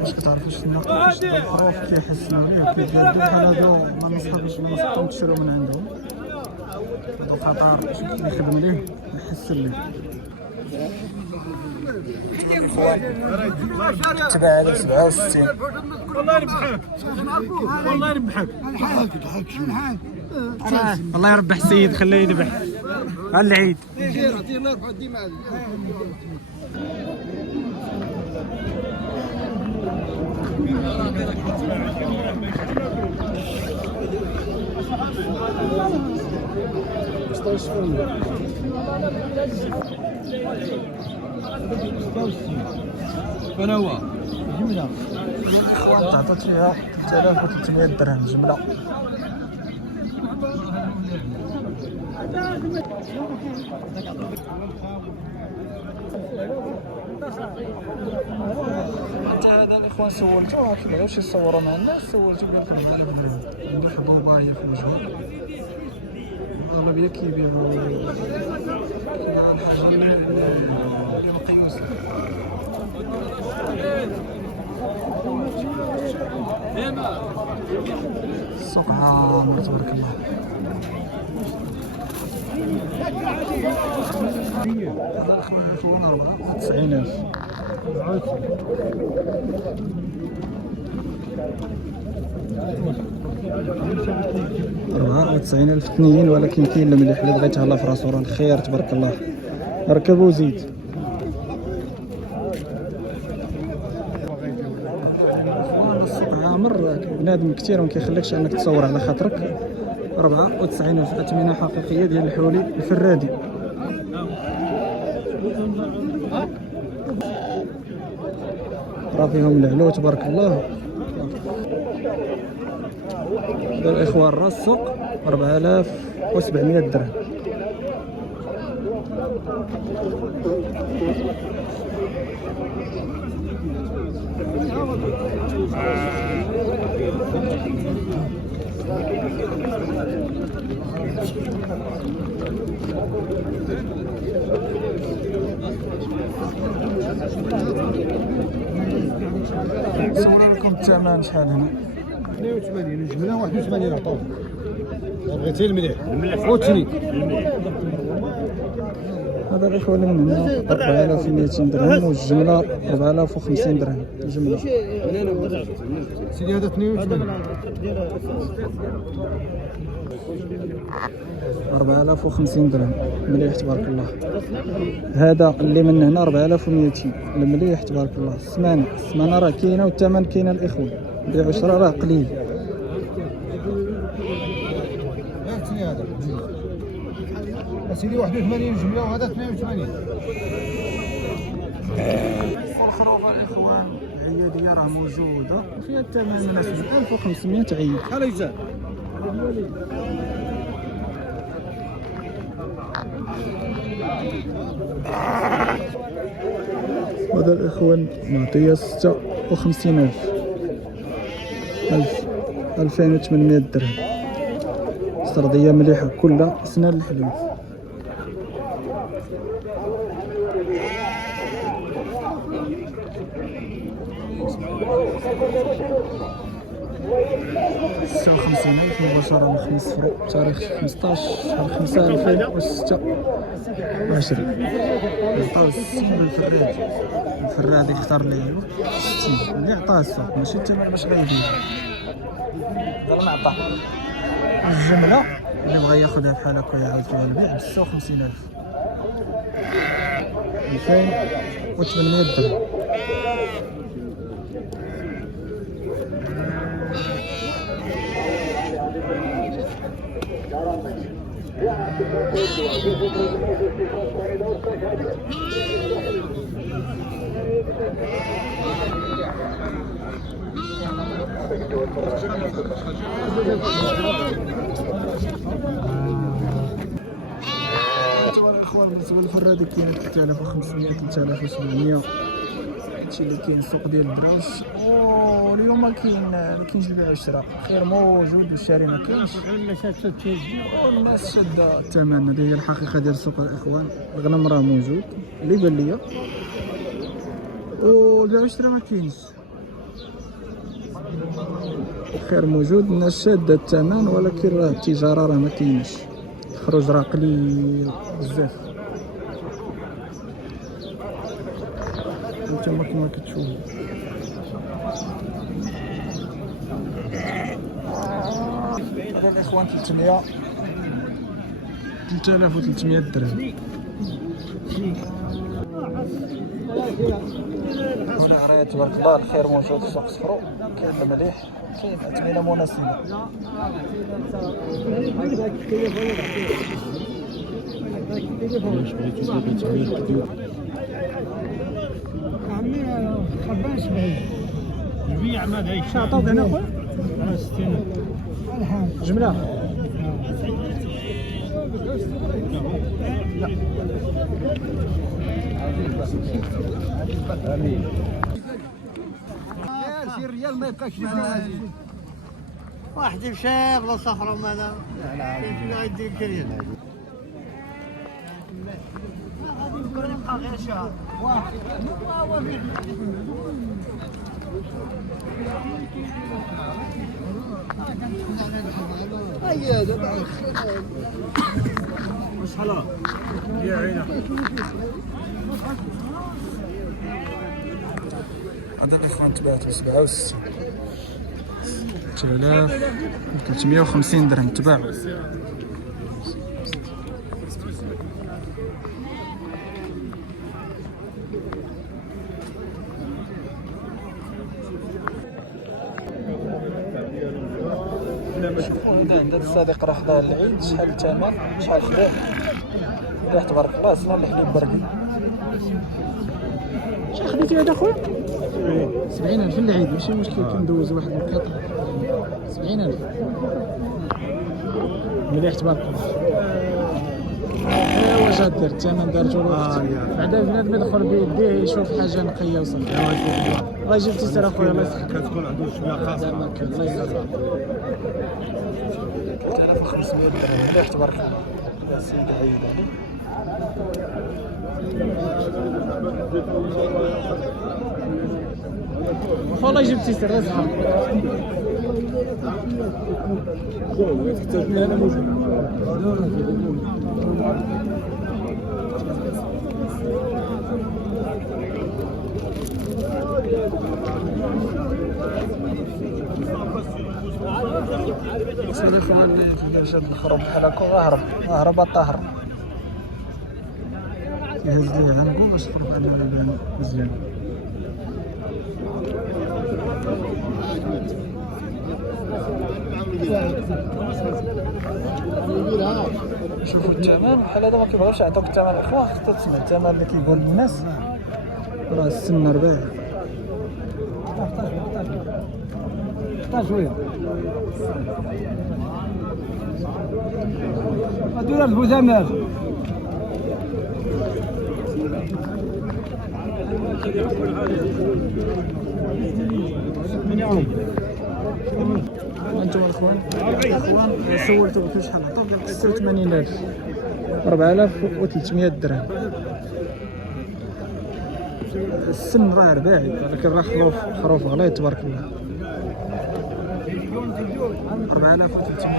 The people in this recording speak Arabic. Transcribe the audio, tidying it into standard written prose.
باش كتعرفوا شنو الخروف كيحسنوا ليه كيديروا بحال هادو ما نصحكمش تشريو من عندهم. هادو خطر يخدم ليه يحسن ليه. تباع على 67. والله يربحك والله يربحك. الله يربح السيد خليه يذبح على العيد. انا هو جمله تعطات فيها 3300 درهم جمله. هذا الاخوان سولتو كيبغيوش يصوروا مع الناس، سولتو قال لكم عندي حبوبه هي في وجهه. الاغلبيه كيبيعوا الحاجه اللي مقيوسه. السوق عامر تبارك الله. هذا الاخوان يعطون 94,000. 94,000 اثنين، ولكن كاين المليح اللي بغيت يهلا في راسو راه الخير تبارك الله. ركب وزيد. السوق عامر، بنادم كثير ما كيخليكش انك تصور على خاطرك. 94,000 اثمنه حقيقيه ديال الحولي الفرادي. راه فيهم العلو تبارك الله. هذا الاخوان راس السوق 4700 درهم. صورنا لكم الثمن شحال هنا. 82 الجمله 81 عطاو. بغيتي المليح والثاني. هذا الاخوان من هنا 4200 درهم، والجمله 4050 درهم الجمله. سيدي هذا 82 4050 درهم مليح تبارك الله. هذا اللي من هنا 4200 المليح تبارك الله. السمانه راه كاينه والثمن كاين الاخوان. بيع وشراء راه قليل. هذا سيدي 81 جمله وهذا 82. الخروف الاخوان العياديه راه موجوده فيها الثمن مناسب 1500 عيد. شحال يجزا؟ هذا الاخوان معطيه 56,000 2800 درهم. سرديه مليحه كلها اسنان الحليب. الساعة 50,000 مباشرة من 5 فروق تاريخ 15 شهر 5 2026. عطاو 60 للفراد. الفراد يختار ليه 60 اللي عطاه السوق، ماشي الثمن باش غيبيع. يلا ما عطاه. الجملة اللي بغا ياخذها بحال هكا يعاود فيها البيع ب 56,000 2800 درهم. الاخوان بالنسبه للفرادي كاين 3500 3700 هادشي اللي كاين السوق ديال الدراوش. اليوم ما كاينش البيع والشراء، خير موجود والشاري ما كاينش، والناس شاده الثمن. هذه هي الحقيقه ديال السوق الاخوان. الغنم راه موجود اللي بان ليا والبيع والشراء ما كاينش، الخير موجود، الناس شاده الثمن، ولكن راه التجاره راه ما كاينش، الخروج راه قليل بزاف. انتما كما كتشوفوا هذا الاخوان 3300 درهم. هنا غرايه تبارك الله، الخير موجود في سوق صفرو، كاين المليح، كاين اثمنه مناسبه. نبيع ما دايش عطاوك هنا خويا 60 جمله. سير ريال ما يبقاش واحد يمشي بلا صخرة ماذا؟ لا يدير كريم. غادي يبقى غير شهر. هيا دابا شحال يا عيني هذا الاخوان تباعته 6350 درهم تباعوا. شوفوا هنا عند الصديق راه خدا العيد، شحال الثمن، شحال خدا، مليح تبارك الله، سنة الحليب برقي. شحال خديتي هذا خويا؟ 70,000 في العيد، ماشي مشكل، كندوز واحد القطع 70,000 مليح تبارك الله. ايوا واش غدير، الثمن دارتو الوقت، بعدا بنادم يدخل بيديه يشوف حاجه نقيه وصافي. الله يجيب تيسير اخويا، الله يسخر. كتكون عنده شويه خاصه الله يسخر. 3500 درهم مليح تبارك الله. يا سيدي عيد عليك. والله يجيب تيسير، الله يسخر. تحتاجني انا موجود. سيدي اخوان اللي كيدير شاد الخروب بحال هكا غهرب الطاهر، كيهز ليه عنقو باش يخرج على يبان مزيان. شوفوا الثمن بحال هذا ما كيبغيوش يعطوك الثمن اخوان، خصك تسمع الثمن اللي كيقول للناس، راه السن رباع. شويه هادو البوزامات انتم الاخوان سولتو قلت شحال عطاو، قال 86,000 4300 درهم. السن راه رباعي، ولكن راه خروف غليظ تبارك الله. 4300.